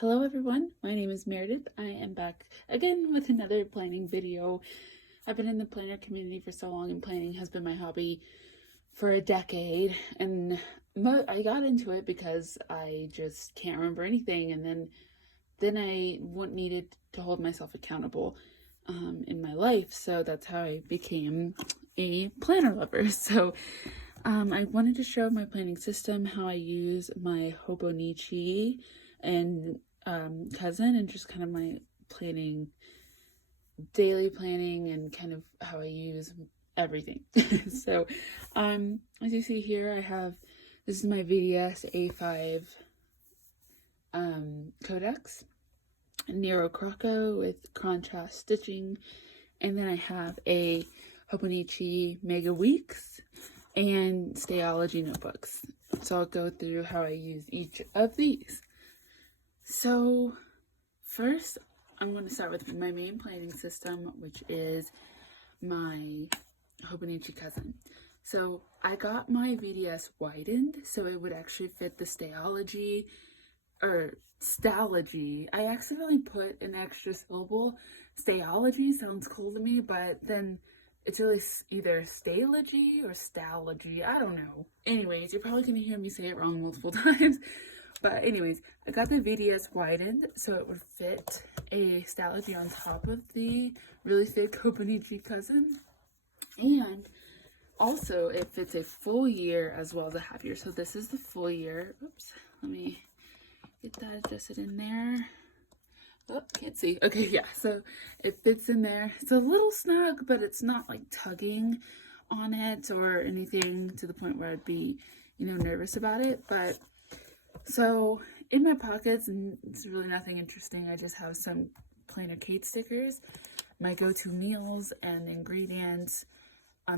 Hello everyone, my name is Meredith. I am back again with another planning video. I've been in the planner community for so long, and planning has been my hobby for a decade, and I got into it because I just can't remember anything, and then I needed to hold myself accountable in my life, so that's how I became a planner lover. So I wanted to show my planning system, how I use my Hobonichi and Cousin, and just kind of my daily planning, and kind of how I use everything. So as you see here, this is my VDS A5 Codex, Nero Croco with contrast stitching, and then I have a Hobonichi Mega Weeks and Stalogy notebooks. So I'll go through how I use each of these. So first, I'm going to start with my main planning system, which is my Hobonichi Cousin. So I got my VDS widened so it would actually fit the Stalogy, or Stalogy. I accidentally put an extra syllable. Stalogy sounds cool to me, but then it's really either Stalogy or Stalogy. I don't know. Anyways, you're probably going to hear me say it wrong multiple times. But anyways, I got the VDS widened so it would fit a Stalogy on top of the really thick Hobonichi Cousin. And also it fits a full year as well as a half year. So this is the full year. Oops, let me get that adjusted in there. Oh, can't see. Okay, yeah, so it fits in there. It's a little snug, but it's not like tugging on it or anything to the point where I'd be, nervous about it. But so in my pockets, and it's really nothing interesting, I just have some PlannerKate stickers, my go-to meals and ingredients,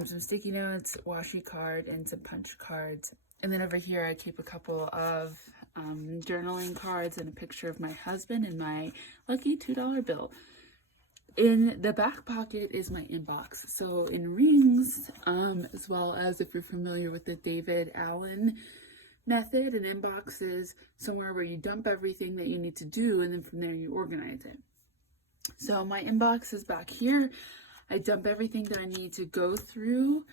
some sticky notes, washi card, and some punch cards. And then over here I keep a couple of journaling cards and a picture of my husband and my lucky $2 bill. In the back pocket is my inbox. So in rings, as well as if you're familiar with the David Allen method, an inbox is somewhere where you dump everything that you need to do, and then from there you organize it. So my inbox is back here. I dump everything that I need to go through,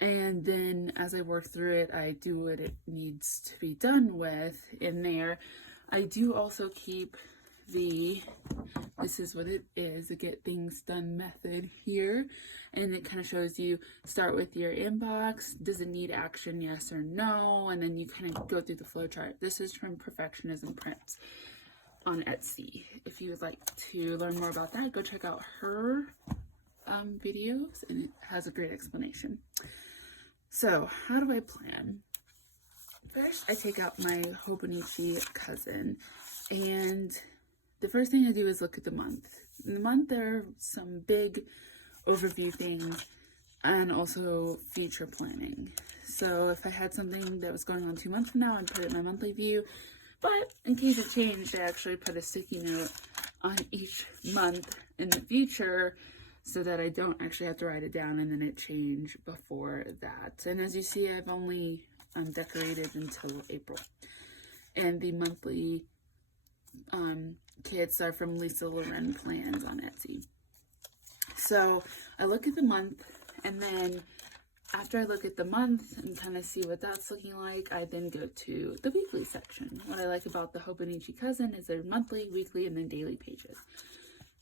and then as I work through it, I do what it needs to be done with in there. I do also keep this is what it is, the get things done method here, and it kind of shows you, start with your inbox, does it need action, yes or no, and then you kind of go through the flow chart. This is from Perfectionism Prints on Etsy. If you would like to learn more about that, go check out her videos, and it has a great explanation. So how do I plan? First, I take out my Hobonichi Cousin, and the first thing I do is look at the month. In the month, there are some big overview things and also future planning. So if I had something that was going on 2 months from now, I'd put it in my monthly view. But in case it changed, I actually put a sticky note on each month in the future so that I don't actually have to write it down and then it change before that. And as you see, I've only decorated until April. And the monthly kits are from LisaLorenPlans on Etsy. So I look at the month, and then after I look at the month and kind of see what that's looking like, I then go to the weekly section. What I like about the Hobonichi Cousin is their monthly, weekly, and then daily pages.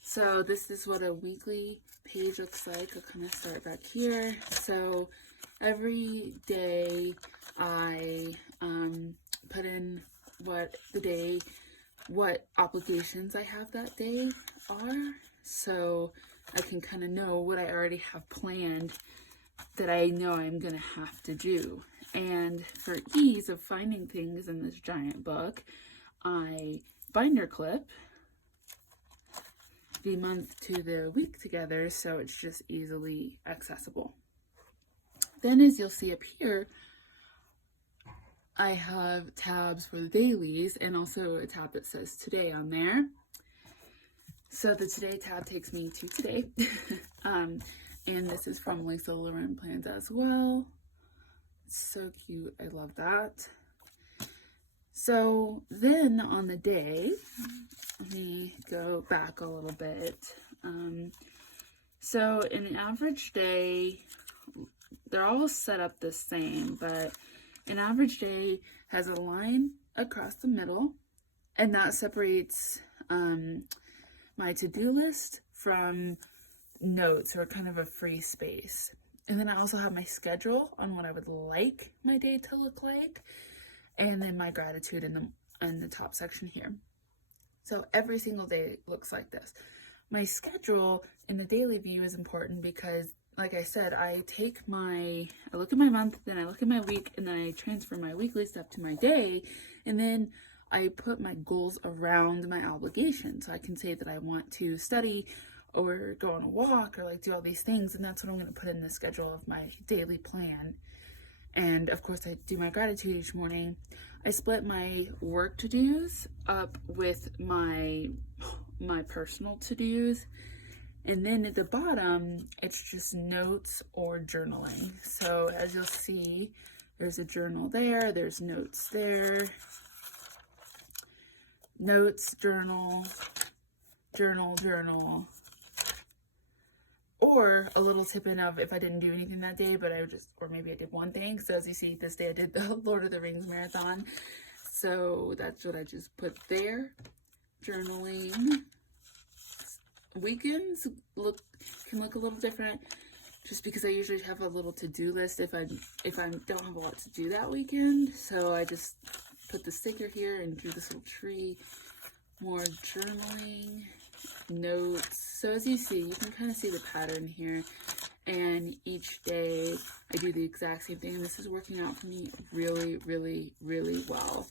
So this is what a weekly page looks like. I'll kind of start back here. So every day I put in what obligations I have that day are, so I can kind of know what I already have planned that I know I'm gonna have to do. And for ease of finding things in this giant book, I binder clip the month to the week together, so it's just easily accessible. Then, as you'll see up here, I have tabs for the dailies, and also a tab that says today on there. So the today tab takes me to today. And this is from LisaLorenPlans as well. It's so cute. I love that. So then on the day, let me go back a little bit. So in an average day, they're all set up the same, but an average day has a line across the middle, and that separates my to-do list from notes, or kind of a free space. And then I also have my schedule on what I would like my day to look like, and then my gratitude in the top section here. So every single day looks like this. My schedule in the daily view is important because, like I said, I look at my month, then I look at my week, and then I transfer my weekly stuff to my day, and then I put my goals around my obligations. So I can say that I want to study or go on a walk or like do all these things, and that's what I'm going to put in the schedule of my daily plan. And of course I do my gratitude each morning. I split my work to-dos up with my personal to-dos, and then at the bottom it's just notes or journaling. So as you'll see, there's a journal there, there's notes there, notes, journal, journal, or a little tip in of if I didn't do anything that day, but or maybe I did one thing. So as you see, this day I did the Lord of the Rings marathon. So that's what I just put there. Journaling. Weekends can look a little different, just because I usually have a little to-do list if I don't have a lot to do that weekend. So I just put the sticker here and drew this little tree. More journaling, notes. So as you see, you can kind of see the pattern here, and each day I do the exact same thing. This is working out for me really, really, really well.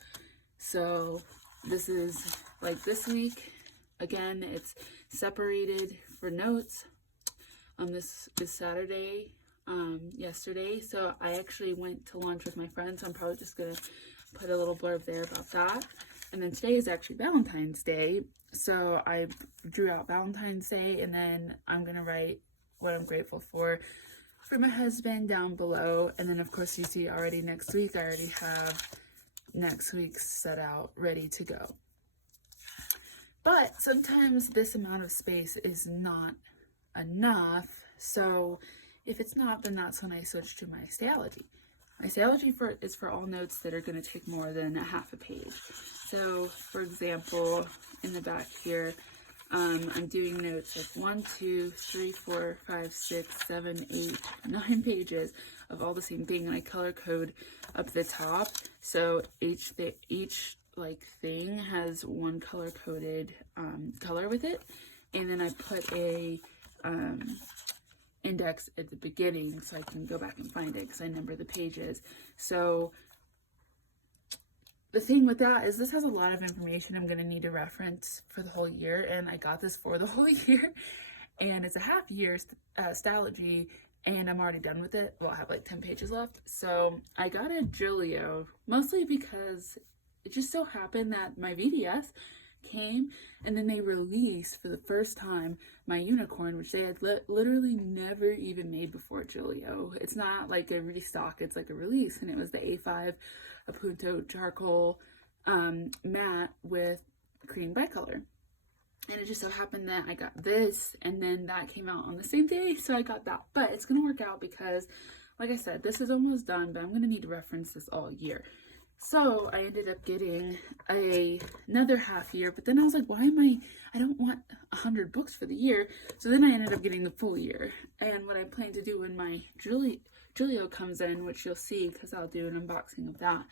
So this is like this week, again, it's separated for notes. This is Saturday, yesterday, so I actually went to lunch with my friends, so I'm probably just gonna put a little blurb there about that. And then today is actually Valentine's Day, so I drew out Valentine's Day, and then I'm gonna write what I'm grateful for my husband down below. And then of course you see already next week, I already have next week's set out ready to go. But sometimes this amount of space is not enough, so if it's not, then that's when I switch to my Stalogy. My Stalogy is for all notes that are going to take more than a half a page. So, for example, in the back here, I'm doing notes of 1, 2, 3, 4, 5, 6, 7, 8, 9 pages of all the same thing, and I color code up the top. So each thing has one color coded color with it, and then I put a index at the beginning so I can go back and find it because I number the pages. So the thing with that is this has a lot of information I'm going to need to reference for the whole year, and I got this for the whole year, and it's a half year Stalogy, and I'm already done with it. Well, I have like 10 pages left. So I got a Julio, mostly because it just so happened that my VDS came, and then they released for the first time my unicorn, which they had literally never even made before Julio. It's not like a restock, it's like a release, and it was the A5 Apunto charcoal matte with cream bicolor. And it just so happened that I got this, and then that came out on the same day, so I got that. But it's gonna work out because, like I said, this is almost done, but I'm gonna need to reference this all year. So I ended up getting another half year, but then I was like, I don't want 100 books for the year. So then I ended up getting the full year. And what I plan to do when my Julio comes in, which you'll see because I'll do an unboxing of that,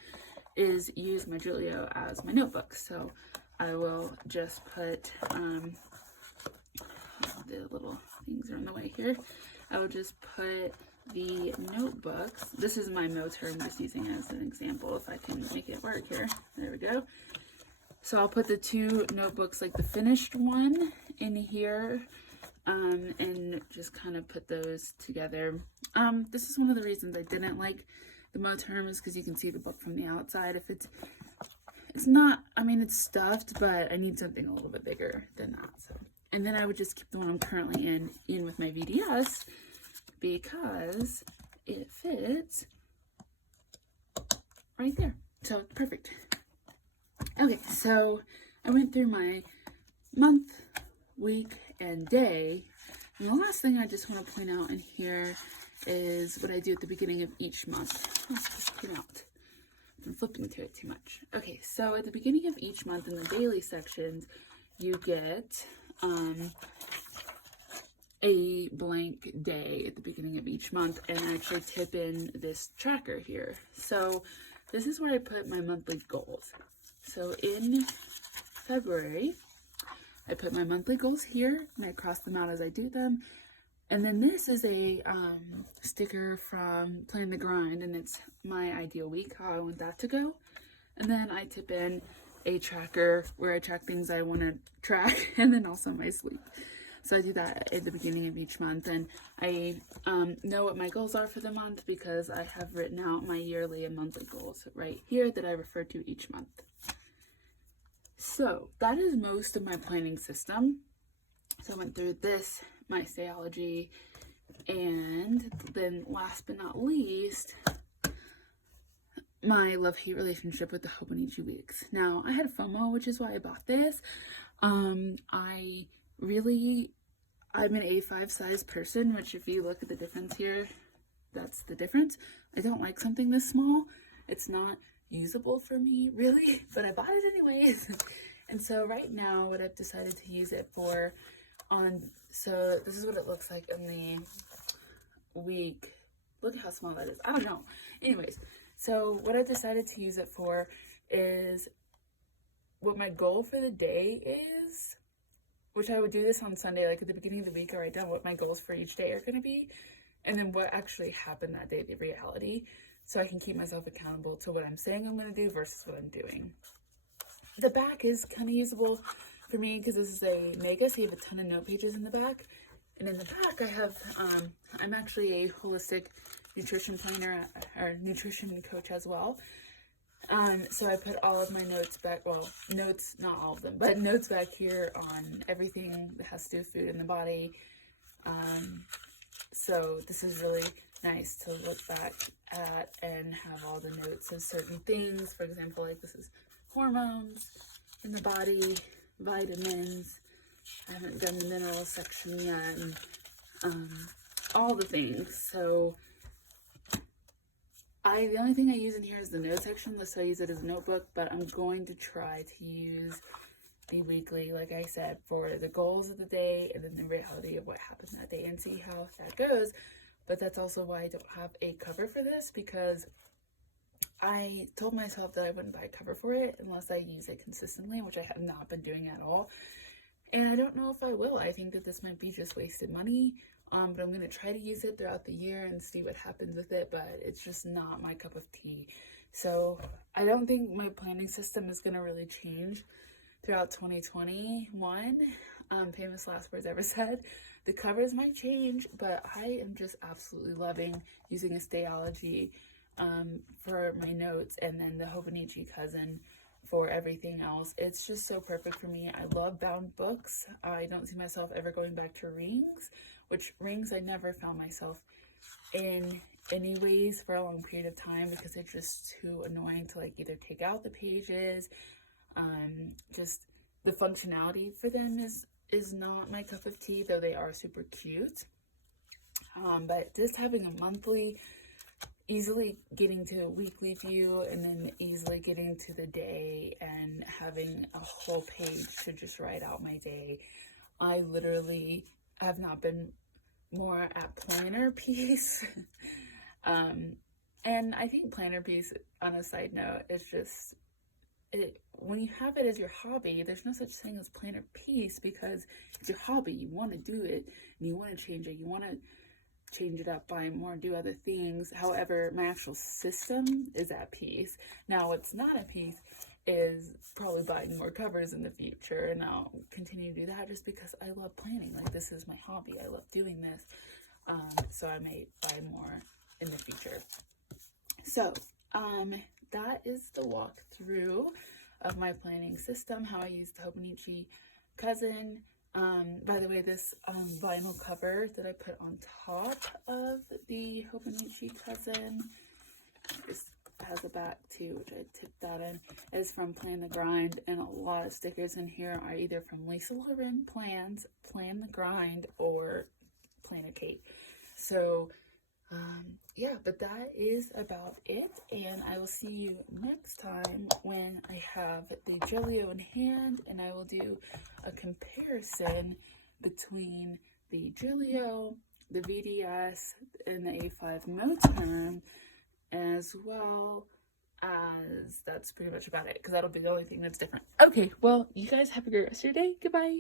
is use my Julio as my notebook. So I will just put, the little things are in the way here. I will just put the notebooks. This is my Moter I'm just using as an example if I can make it work here. There we go. So I'll put the two notebooks, like the finished one in here, and just kind of put those together. This is one of the reasons I didn't like the Moter, is because you can see the book from the outside. If it's not, I mean, it's stuffed, but I need something a little bit bigger than that. So, and then I would just keep the one I'm currently in with my VDS, because it fits right there. So perfect. Okay, so I went through my month, week, and day. And the last thing I just want to point out in here is what I do at the beginning of each month. Let's just point out. I'm flipping to it too much. Okay, so at the beginning of each month in the daily sections, you get a blank day at the beginning of each month, and I actually tip in this tracker here. So this is where I put my monthly goals. So in February, I put my monthly goals here, and I cross them out as I do them. And then this is a sticker from PlanTheGrind, and it's my ideal week, how I want that to go. And then I tip in a tracker where I track things I want to track, and then also my sleep. So I do that at the beginning of each month, and I know what my goals are for the month because I have written out my yearly and monthly goals right here that I refer to each month. So that is most of my planning system. So I went through this, my Stalogy, and then last but not least, my love-hate relationship with the Hobonichi Weeks. Now, I had FOMO, which is why I bought this. I'm an A5 size person, which if you look at the difference here, that's the difference. I don't like something this small. It's not usable for me, really, but I bought it anyways. And so right now, what I've decided to use it for so this is what it looks like in the week. Look at how small that is. I don't know. Anyways, so what I've decided to use it for is what my goal for the day is, which I would do this on Sunday, like at the beginning of the week, I write down what my goals for each day are going to be, and then what actually happened that day, the reality, so I can keep myself accountable to what I'm saying I'm going to do versus what I'm doing. The back is kind of usable for me because this is a mega, so you have a ton of note pages in the back. And in the back I have, I'm actually a holistic nutrition planner or nutrition coach as well. So I put all of my notes back, well, notes, not all of them, but notes back here on everything that has to do with food in the body. So this is really nice to look back at and have all the notes of certain things. For example, like this is hormones in the body, vitamins. I haven't done the mineral section yet, and all the things. So the only thing I use in here is the note section, so I use it as a notebook, but I'm going to try to use the weekly, like I said, for the goals of the day and then the reality of what happened that day and see how that goes. But that's also why I don't have a cover for this, because I told myself that I wouldn't buy a cover for it unless I use it consistently, which I have not been doing at all. And I don't know if I will. I think that this might be just wasted money. But I'm going to try to use it throughout the year and see what happens with it, but it's just not my cup of tea. So I don't think my planning system is going to really change throughout 2021. Famous last words ever said. The covers might change, but I am just absolutely loving using a Stalogy for my notes, and then the Hobonichi Cousin for everything else. It's just so perfect for me. I love bound books. I don't see myself ever going back to rings, which rings I never found myself in anyways for a long period of time because it's just too annoying to like either take out the pages. Just the functionality for them is not my cup of tea, though they are super cute. But just having a monthly, easily getting to a weekly view, and then easily getting to the day and having a whole page to just write out my day. I literally have not been more at PlannerKate. And I think PlannerKate, on a side note, is just, when you have it as your hobby, there's no such thing as PlannerKate because it's your hobby. You want to do it and you want to change it. You want to change it up, buy more, do other things. However, my actual system is at peace. Now, what's not at peace is probably buying more covers in the future, and I'll continue to do that just because I love planning. Like, this is my hobby. I love doing this. So I may buy more in the future. So, that is the walkthrough of my planning system, how I use the Hobonichi Cousin. By the way, this vinyl cover that I put on top of the Hobonichi Cousin has a back too, which I took that in. It's from PlanTheGrind, and a lot of stickers in here are either from LisaLorenPlans, PlanTheGrind, or PlannerKate. So yeah, but that is about it, and I will see you next time when I have the Jellio in hand, and I will do a comparison between the Jellio, the VDS, and the A5 Moterm, as well as that's pretty much about it, because that'll be the only thing that's different. Okay, well, you guys have a great rest of your day. Goodbye.